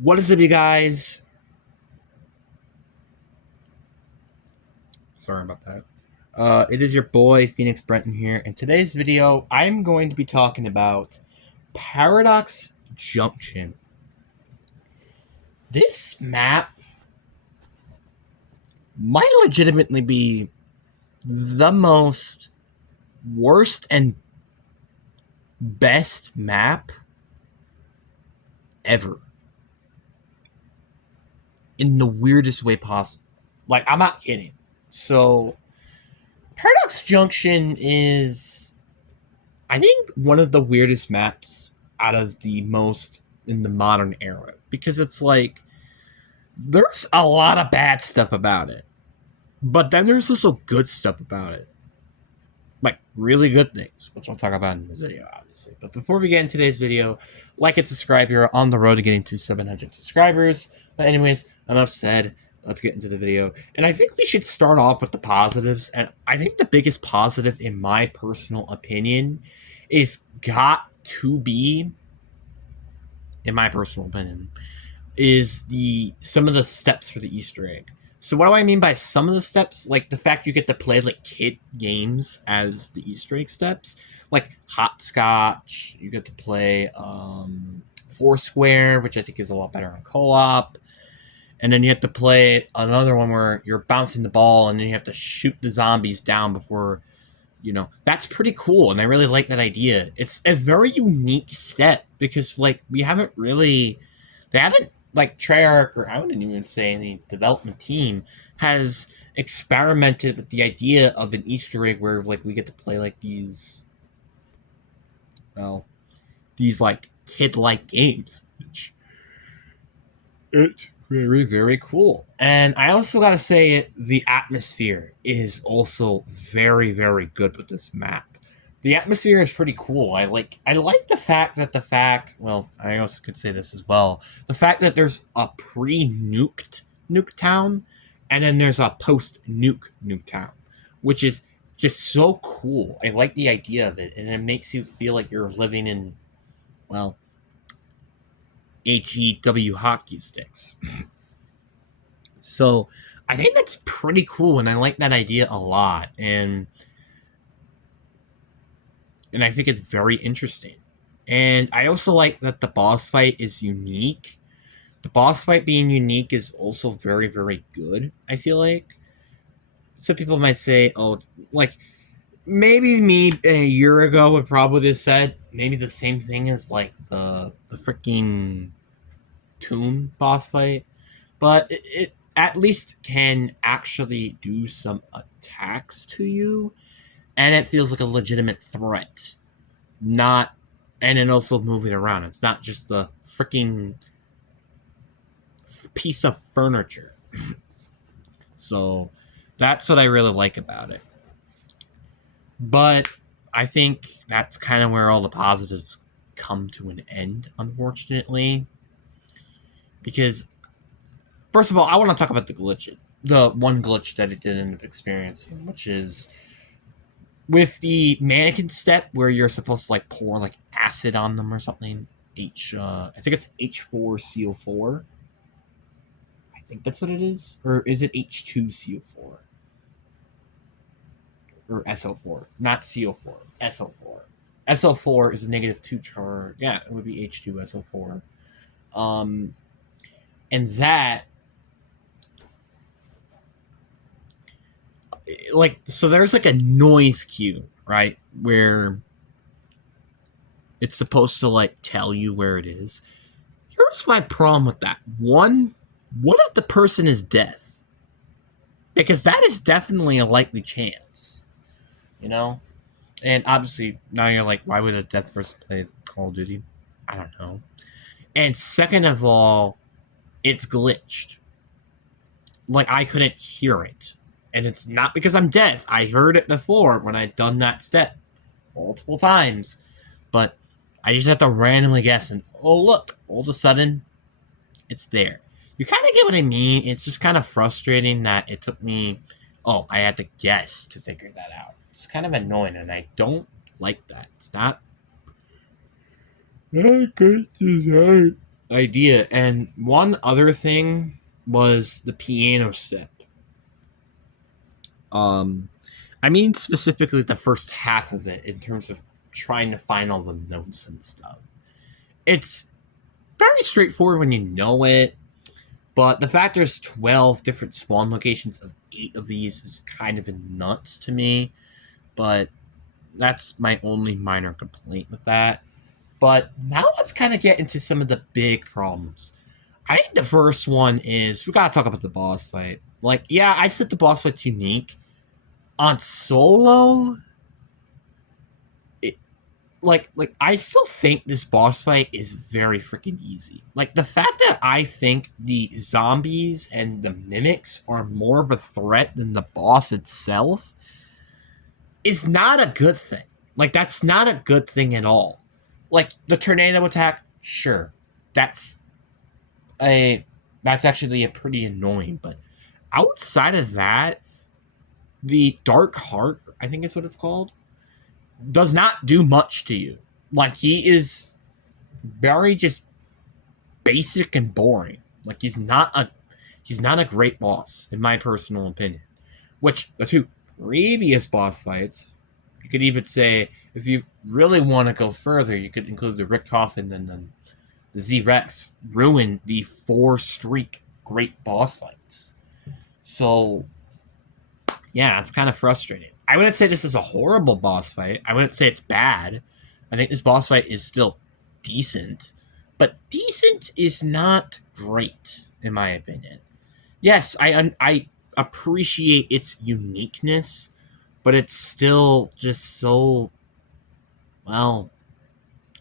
What is up, you guys? Sorry about that. It is your boy, Phoenix Brenton here. In today's video, I'm going to be talking about Paradox Junction. This map might legitimately be the most worst and best map ever. In the weirdest way possible. Like, I'm not kidding. So, Paradox Junction is, I think, one of the weirdest maps out of the most in the modern era. Because it's like, there's a lot of bad stuff about it. But then there's also good stuff about it. Like, really good things, which I'll talk about in this video, obviously. But before we get into today's video, like and subscribe. You're on the road to getting to 700 subscribers. But anyways, enough said. Let's get into the video. And I think we should start off with the positives. And I think the biggest positive, in my personal opinion, is got to be, in my personal opinion, is some of the steps for the Easter egg. So what do I mean by some of the steps? Like the fact you get to play like kid games as the Easter egg steps, like hopscotch. You get to play Foursquare, which I think is a lot better on co-op. And then you have to play another one where you're bouncing the ball and then you have to shoot the zombies down before, that's pretty cool. And I really like that idea. It's a very unique step because like they haven't like Treyarch, or I wouldn't even say any development team has experimented with the idea of an Easter egg where like we get to play like these like kid-like games, which it's very, very cool. And I also gotta say the atmosphere is also very, very good with this map. The atmosphere is pretty cool. I like the fact that well, I also could say this as well. The fact that there's a pre-nuked nuke town and then there's a post-nuke nuke town, which is just so cool. I like the idea of it, and it makes you feel like you're living in, well, HEW hockey sticks. So I think that's pretty cool, and I like that idea a lot. And I think it's very interesting. And I also like that the boss fight is unique. The boss fight being unique is also very, very good, I feel like. Some people might say, oh, like, maybe me a year ago would probably have said maybe the same thing as, like, the freaking Tomb boss fight. But it at least can actually do some attacks to you, and it feels like a legitimate threat. Not, and then also moving around. It's not just a freaking piece of furniture. So that's what I really like about it. But I think that's kind of where all the positives come to an end, unfortunately. Because, first of all, I want to talk about the glitches. The one glitch that it did end up experiencing, which is with the mannequin step where you're supposed to like pour like acid on them or something. I think it's H4CO4. I think that's what it is. Or is it H2CO4? Or SO4. Not CO4. SO4. SO4 is a -2 charge. Yeah, it would be H2SO4. And that, like, so there's like a noise cue, right, where it's supposed to like tell you where it is. Here's my problem with that. One, what if the person is deaf? Because that is definitely a likely chance, and obviously now you're like, why would a deaf person play Call of Duty? I don't know. And second of all, it's glitched. Like, I couldn't hear it. And it's not because I'm deaf. I heard it before when I'd done that step multiple times. But I just have to randomly guess, and oh, look, all of a sudden, it's there. You kind of get what I mean. It's just kind of frustrating that it took me, I had to guess to figure that out. It's kind of annoying, and I don't like that. It's not good design. idea. And one other thing was the piano step. Um, I mean specifically the first half of it in terms of trying to find all the notes and stuff. It's very straightforward when you know it, but the fact there's 12 different spawn locations of 8 of these is kind of nuts to me. But that's my only minor complaint with that. But now let's kind of get into some of the big problems. I think the first one is we gotta talk about the boss fight. Like, yeah, I said the boss fight's unique. On solo, it, like I still think this boss fight is very freaking easy. Like the fact that I think the zombies and the mimics are more of a threat than the boss itself is not a good thing. Like that's not a good thing at all. Like the tornado attack, sure, that's a that's actually a pretty annoying. But outside of that, the Dark Heart, I think is what it's called, does not do much to you. Like he is very just basic and boring. Like he's not a great boss in my personal opinion. Which the two previous boss fights, you could even say if you really want to go further, you could include the Richtofen and then the Z-Rex ruin the 4 streak great boss fights. So yeah, it's kind of frustrating. I wouldn't say this is a horrible boss fight. I wouldn't say it's bad. I think this boss fight is still decent, but decent is not great in my opinion. Yes, I appreciate its uniqueness, but it's still just so well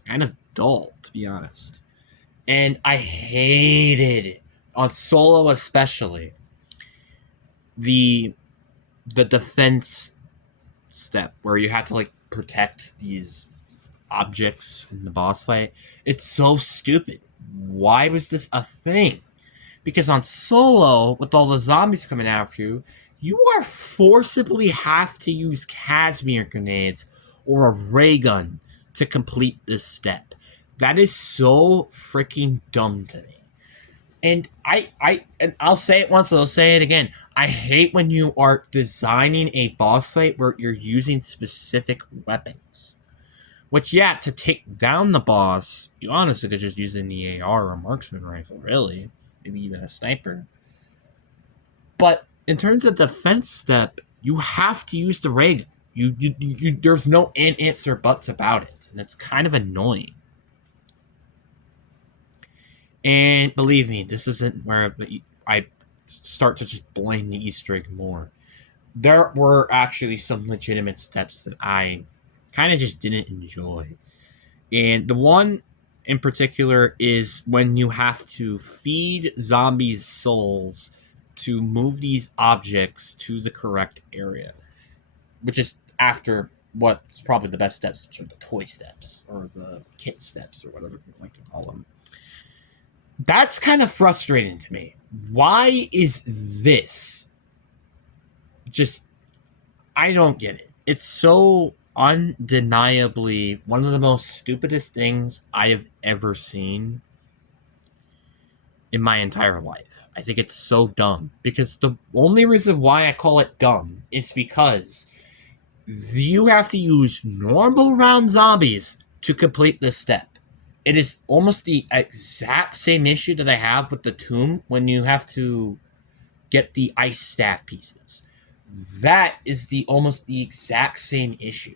kind of dull to be honest. And I hated it on solo especially the the defense step where you have to like protect these objects in the boss fight. It's so stupid. Why was this a thing? Because on solo, with all the zombies coming after you, you are forcibly have to use Casimir grenades or a ray gun to complete this step. That is so freaking dumb to me. And I'll say it once, I'll say it again. I hate when you are designing a boss fight where you're using specific weapons. Which, yeah, to take down the boss, you honestly could just use an AR or a marksman rifle, really. Maybe even a sniper. But in terms of defense step, you have to use the ray gun. There's no ands or buts about it. And it's kind of annoying. And believe me, this isn't where I start to just blame the Easter egg more. There were actually some legitimate steps that I kind of just didn't enjoy. And the one in particular is when you have to feed zombies souls to move these objects to the correct area, which is after what's probably the best steps, which are the toy steps or the kit steps or whatever you like to call them. That's kind of frustrating to me. Why is this just, I don't get it. It's so undeniably one of the most stupidest things I have ever seen in my entire life. I think it's so dumb because the only reason why I call it dumb is because you have to use normal round zombies to complete this step. It is almost the exact same issue that I have with the tomb when you have to get the ice staff pieces. That is the almost the exact same issue.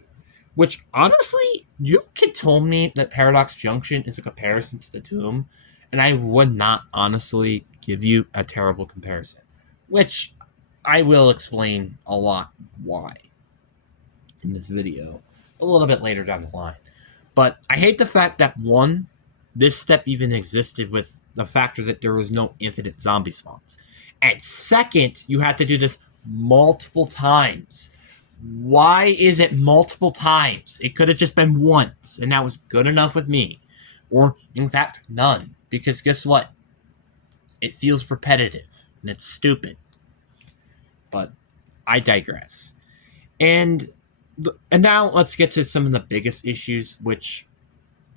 Which honestly, you could tell me that Paradox Junction is a comparison to the tomb, and I would not honestly give you a terrible comparison. Which I will explain a lot why in this video a little bit later down the line. But I hate the fact that one, this step even existed with the factor that there was no infinite zombie spawns. And second, you had to do this multiple times. Why is it multiple times? It could have just been once, and that was good enough with me. Or, in fact, none. Because guess what? It feels repetitive, and it's stupid. But I digress. And now let's get to some of the biggest issues, which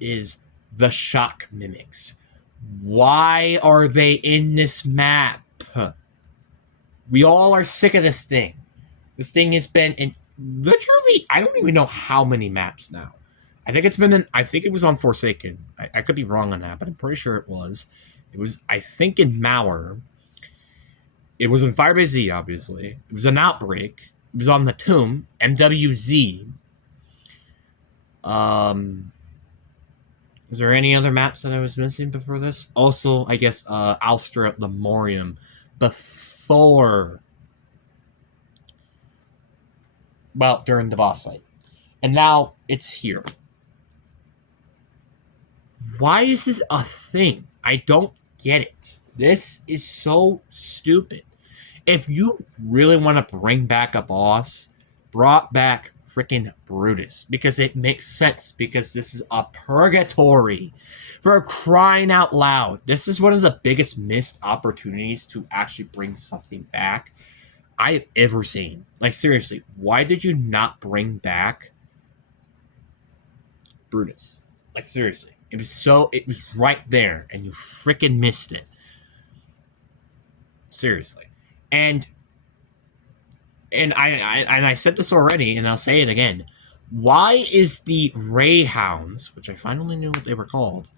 is the shock mimics. Why are they in this map? We all are sick of this thing. This thing has been in literally, I don't even know how many maps now. I think it's been in, I think it was on Forsaken. I could be wrong on that, but I'm pretty sure it was. It was, I think, in Mauer. It was in Firebase Z, obviously. It was an Outbreak. It was on the Tomb, MWZ. Is there any other maps that I was missing before this? Also, I guess, Alstra Lemurium before, well, during the boss fight. And now it's here. Why is this a thing? I don't get it. This is so stupid. If you really want to bring back a boss, brought back freaking Brutus, because it makes sense, because this is a purgatory. For crying out loud. This is one of the biggest missed opportunities to actually bring something back I've ever seen. Like, seriously, why did you not bring back Brutus? Like, seriously. It was right there, and you freaking missed it. Seriously. And I said this already, and I'll say it again. Why is the Ray Hounds, which I finally knew what they were called,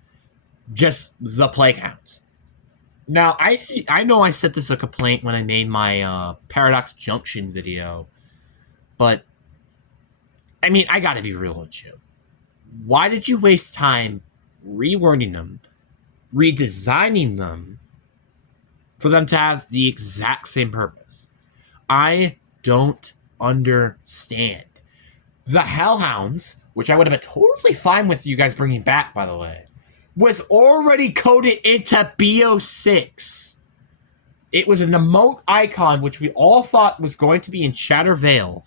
just the Plague Hounds? Now, I know I said this as a complaint when I made my Paradox Junction video, but, I mean, I gotta be real with you. Why did you waste time rewording them, redesigning them, for them to have the exact same purpose? I don't understand. The Hellhounds, which I would have been totally fine with you guys bringing back, by the way, was already coded into BO6. It was an emote icon, which we all thought was going to be in Shatter Vale,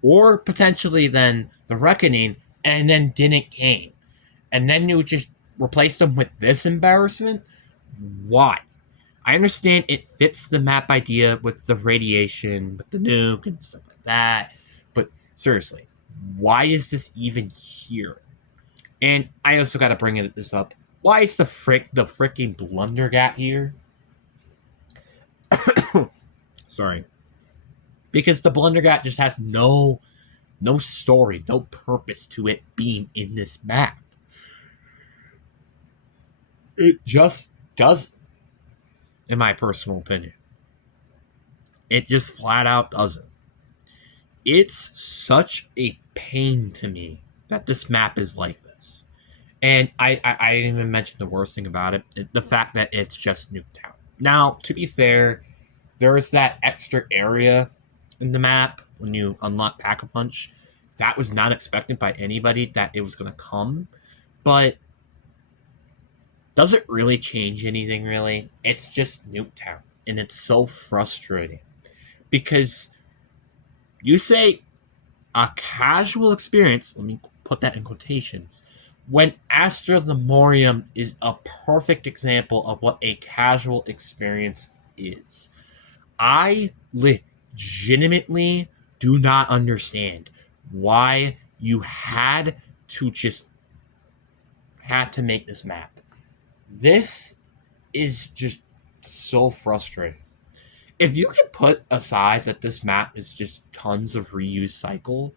or potentially then the Reckoning, and then didn't came. And then you just replace them with this embarrassment? Why? I understand it fits the map idea with the radiation, with the nuke and stuff like that, but seriously, why is this even here? And I also got to bring this up. Why is the freaking Blundergat here? Sorry. Because the Blundergat just has no story, no purpose to it being in this map. It just doesn't, in my personal opinion. It just flat out doesn't. It's such a pain to me that this map is like this. And I didn't even mention the worst thing about it, the fact that it's just Nuketown. Now, to be fair, there's that extra area in the map when you unlock Pack-a-Punch. That was not expected by anybody that it was going to come. But does it really change anything, really? It's just Nuketown. And it's so frustrating. Because you say a casual experience, let me put that in quotations, when Astra Lemurium is a perfect example of what a casual experience is. I legitimately do not understand why you had to make this map. This is just so frustrating. If you could put aside that this map is just tons of reuse cycle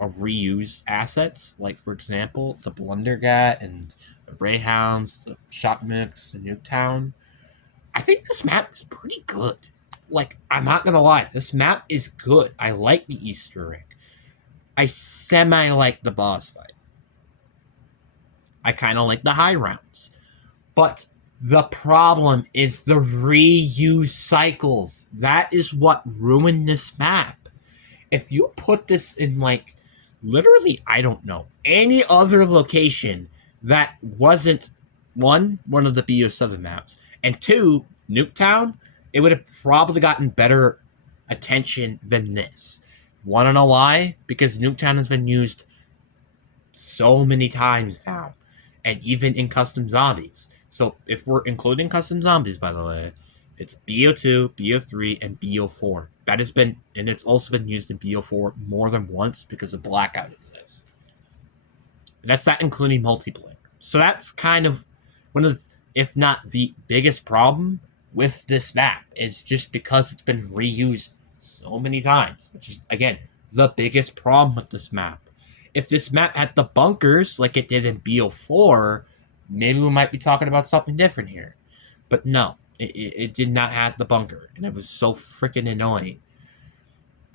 or reused assets, like for example, the Blundergat and the Greyhounds, the Shot Mix, the Nuketown, I think this map is pretty good. Like, I'm not gonna lie, this map is good. I like the Easter egg. I semi-like the boss fight. I kind of like the high rounds. But the problem is the reuse cycles. That is what ruined this map. If you put this in, like, literally, I don't know, any other location that wasn't, one of the BO7 maps, and two, Nuketown, it would have probably gotten better attention than this. Want to know why? Because Nuketown has been used so many times now, and even in custom zombies. So if we're including custom zombies, by the way, it's BO2, BO3, and BO4. That has been, and it's also been used in BO4 more than once because a blackout exists. That's not including multiplayer. So that's kind of one of the, if not the biggest problem with this map is just because it's been reused so many times, which is, again, the biggest problem with this map. If this map had the bunkers like it did in BO4, maybe we might be talking about something different here. But no, it did not have the bunker, and it was so freaking annoying.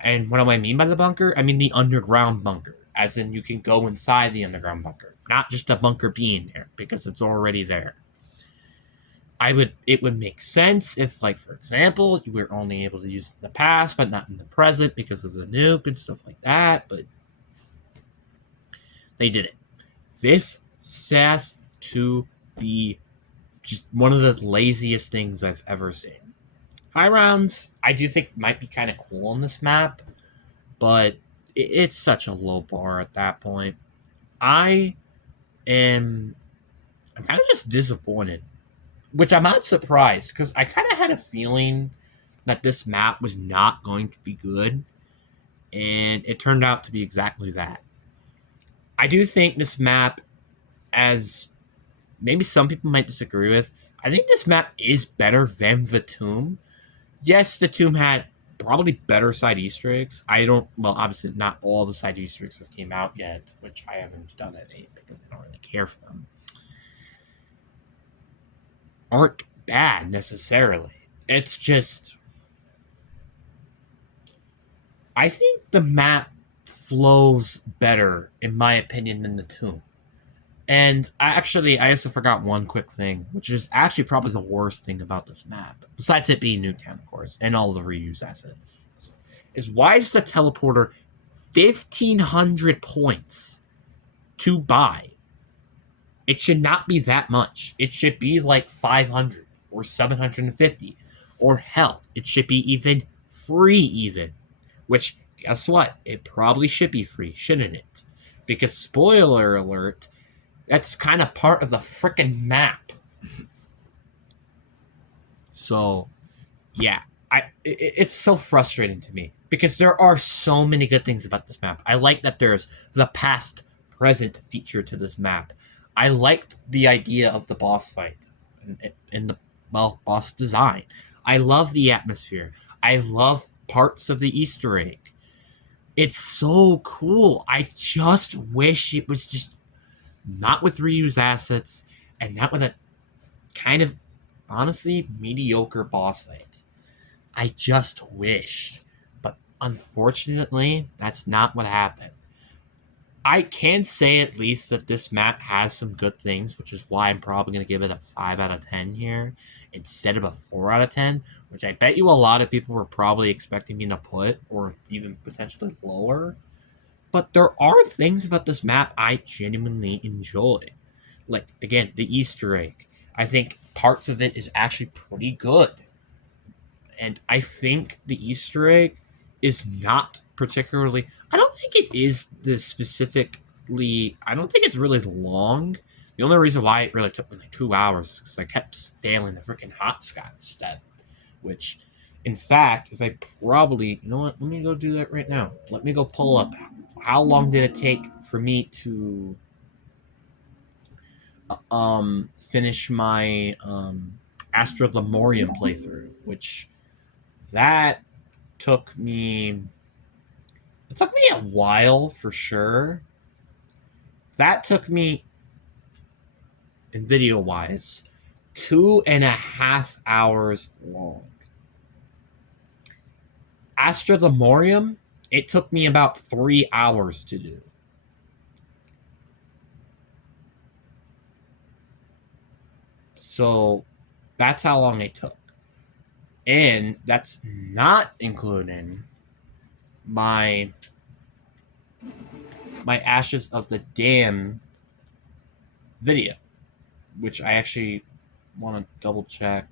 And what do I mean by the bunker? I mean the underground bunker, as in you can go inside the underground bunker, not just a bunker being there, because it's already there. It would make sense if, like, for example, you were only able to use it in the past, but not in the present because of the nuke and stuff like that, but they did it. This has to be just one of the laziest things I've ever seen. High rounds, I do think might be kind of cool on this map, but it's such a low bar at that point. I'm kind of just disappointed, which I'm not surprised, because I kind of had a feeling that this map was not going to be good, and it turned out to be exactly that. I do think this map, as maybe some people might disagree with, I think this map is better than the Tomb. Yes, the Tomb had probably better side Easter eggs. Obviously not all the side Easter eggs have came out yet, which I haven't done any because I don't really care for them. Aren't bad necessarily. It's just, I think the map flows better, in my opinion, than the Tomb. And I also forgot one quick thing, which is actually probably the worst thing about this map, besides it being Nuketown, of course, and all the reuse assets, is why is the teleporter 1,500 points to buy? It should not be that much. It should be like 500 or 750, or hell, it should be even free even. Which, guess what? It probably should be free, shouldn't it? Because, spoiler alert, that's kind of part of the frickin' map. So, yeah, it's so frustrating to me because there are so many good things about this map. I like that there's the past present feature to this map. I liked the idea of the boss fight and the boss design. I love the atmosphere. I love parts of the Easter egg. It's so cool. I just wish it was just not with reused assets and not with a kind of, honestly, mediocre boss fight. I just wish. But unfortunately, that's not what happened. I can say at least that this map has some good things, which is why I'm probably going to give it a 5 out of 10 here instead of a 4 out of 10, which I bet you a lot of people were probably expecting me to put, or even potentially lower. But there are things about this map I genuinely enjoy. Like, again, the Easter egg. I think parts of it is actually pretty good. And I think the Easter egg is not particularly... I don't think it is I don't think it's really long. The only reason why it really took me like 2 hours is because I kept failing the freaking hotspot step. Which, in fact, if I probably... You know what? Let me go do that right now. Let me go pull up... How long did it take for me to finish my Astro Lemurium playthrough, which that took me... It took me a while for sure. That took me, in video wise, 2.5 hours long. Astro Lemurium, it took me about 3 hours to do. So that's how long it took. And that's not including my Ashes of the Dam video, which I actually want to double check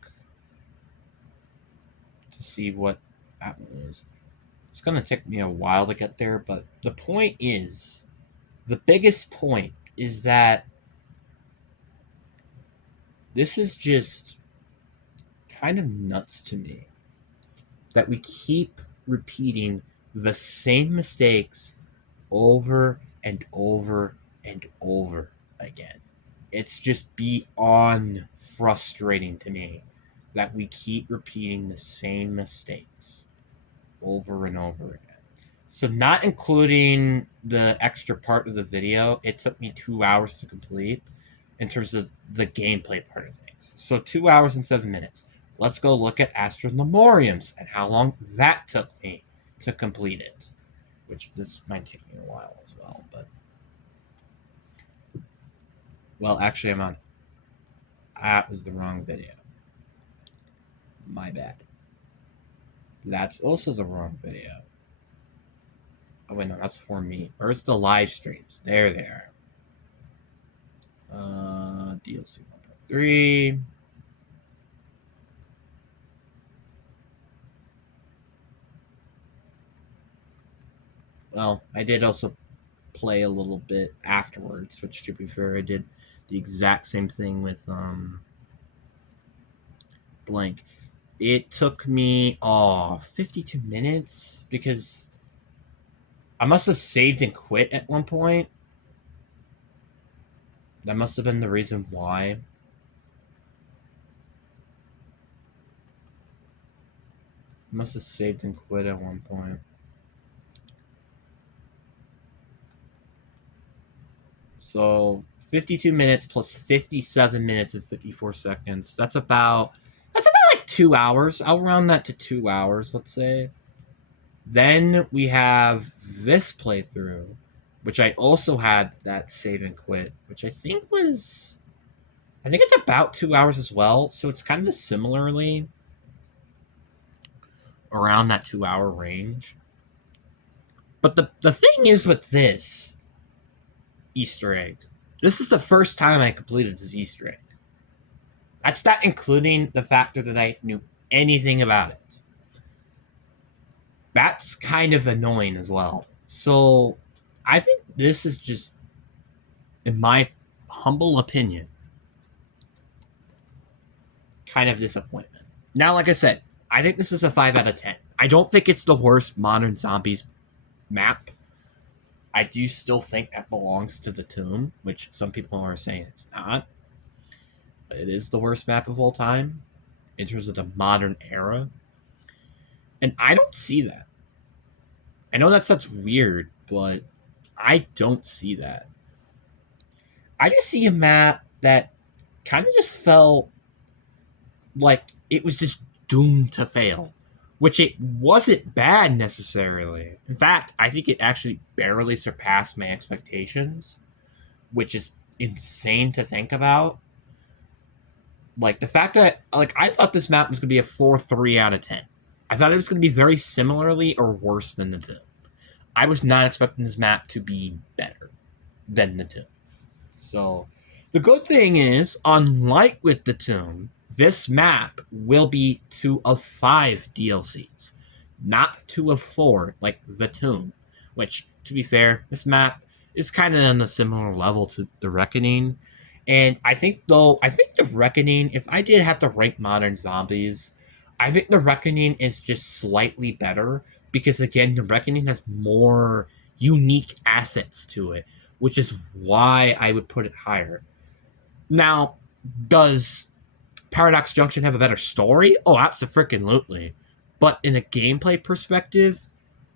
to see what that one is. It's going to take me a while to get there, but the point is, the biggest point is that this is just kind of nuts to me that we keep repeating the same mistakes over and over and over again. It's just beyond frustrating to me that we keep repeating the same mistakes over and over again. So, not including the extra part of the video, it took me 2 hours to complete in terms of the gameplay part of things. So, 2 hours and 7 minutes. Let's go look at Astral Memoriams and how long that took me to complete it. Which this might take me a while as well, but. Well, actually, I'm on. That was the wrong video. My bad. That's also the wrong video. Oh, wait, no, that's for me. Where's the live streams? There they are. DLC 1.3. Well, I did also play a little bit afterwards, which to be fair, I did the exact same thing with blank. It took me 52 minutes because I must have saved and quit at one point. That must have been the reason why. I must have saved and quit at one point. So 52 minutes plus 57 minutes and 54 seconds. That's about like 2 hours. I'll round that to 2 hours, let's say. Then we have this playthrough, which I also had that save and quit, which I think it's about 2 hours as well. So it's kind of similarly around that 2 hour range. But the thing is with this Easter egg, this is the first time I completed this Easter egg. That's not including the factor that I knew anything about it. That's kind of annoying as well. So I think this is just, in my humble opinion, kind of disappointment. Now, like I said, I think this is a 5 out of 10. I don't think it's the worst Modern Zombies map. I do still think that belongs to the Tomb, which some people are saying it's not. But it is the worst map of all time in terms of the modern era. And I don't see that. I know that sounds weird, but I don't see that. I just see a map that kind of just felt like it was just doomed to fail, which it wasn't bad necessarily. In fact, I think it actually barely surpassed my expectations, which is insane to think about. Like the fact that I thought this map was going to be a 4-3 out of 10. I thought it was going to be very similarly or worse than the two. I was not expecting this map to be better than the two. So the good thing is, unlike with the Tomb, this map will be 2 of 5 DLCs, not 2 of 4 like the Tomb, which, to be fair, this map is kind of on a similar level to the Reckoning. And I think the Reckoning, if I did have to rank Modern Zombies, I think the Reckoning is just slightly better because, again, the Reckoning has more unique assets to it, which is why I would put it higher. Now, does Paradox Junction have a better story? Oh, absolutely. But in a gameplay perspective,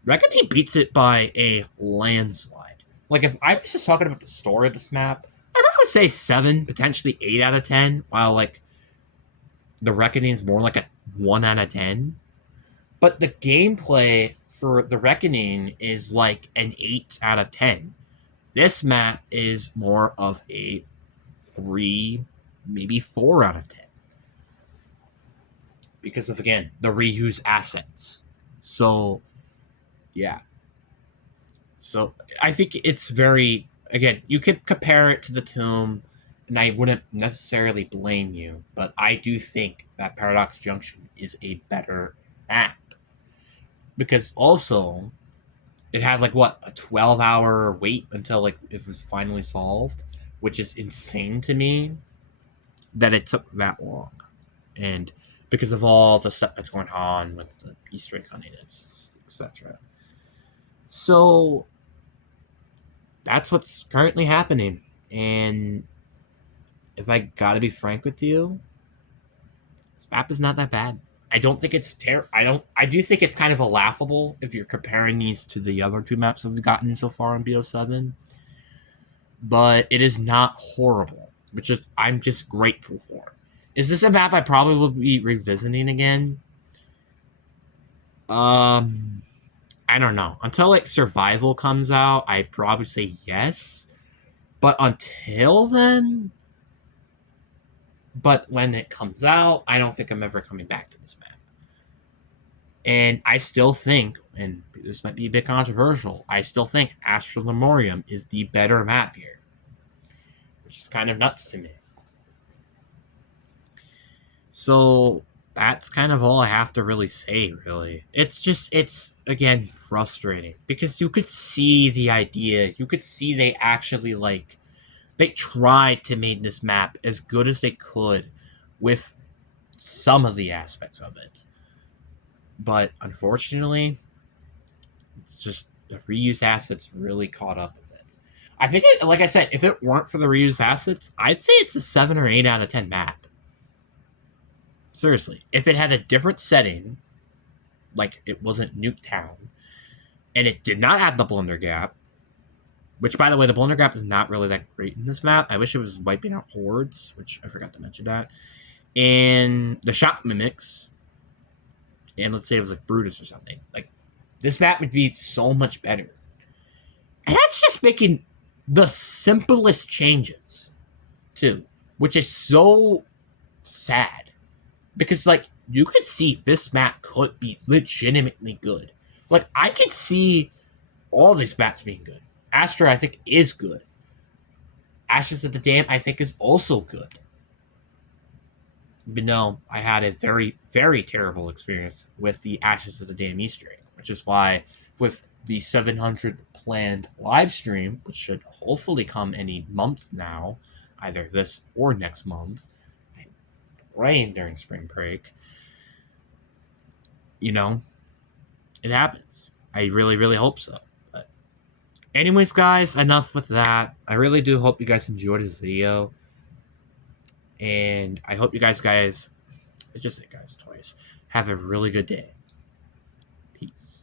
Reckoning beats it by a landslide. Like, if I was just talking about the story of this map, I'd probably say 7, potentially 8 out of 10, while, like, the Reckoning is more like a 1 out of 10. But the gameplay for the Reckoning is like an 8 out of 10. This map is more of a 3, maybe 4 out of 10. Because of, again, the reuse assets. So, yeah. So, I think it's very, again, you could compare it to the Tomb, and I wouldn't necessarily blame you, but I do think that Paradox Junction is a better map. Because also, it had like what, a 12-hour wait until like it was finally solved, which is insane to me that it took that long. And because of all the stuff that's going on with the Easter egg hunting, etc. So that's what's currently happening. And if I gotta be frank with you, this map is not that bad. I don't think it's I do think it's kind of a laughable if you're comparing these to the other two maps that we've gotten so far on BO7. But it is not horrible, which is I'm just grateful for. Is this a map I probably will be revisiting again? I don't know. Until like survival comes out, I'd probably say yes. But until then, but when it comes out, I don't think I'm ever coming back to this map. And I still think, and this might be a bit controversial, I still think Astral Memoriam is the better map here, which is kind of nuts to me. So that's kind of all I have to really say, really. It's again frustrating because you could see the idea. You could see they actually they tried to make this map as good as they could with some of the aspects of it. But unfortunately, it's just the reused assets really caught up with it. I think, like I said, if it weren't for the reused assets, I'd say it's a 7 or 8 out of 10 map. Seriously, if it had a different setting, like it wasn't Nuketown, and it did not have the Blunder Gap, which, by the way, the Blunder Gap is not really that great in this map. I wish it was wiping out hordes, which I forgot to mention that. And the Shock Mimics, and let's say it was like Brutus or something. Like, this map would be so much better. And that's just making the simplest changes, too, which is so sad. Because, like, you could see this map could be legitimately good. Like, I could see all these maps being good. Astra, I think, is good. Ashes of the Dam, I think, is also good. But no, I had a very, very terrible experience with the Ashes of the Dam Easter egg, which is why, with the 700th planned live stream, which should hopefully come any month now, either this or next month, rain during spring break, you know, it happens. I really, really hope so. But anyways, guys, enough with that. I really do hope you guys enjoyed this video. And I hope you guys, it's just it, guys, twice, have a really good day. Peace.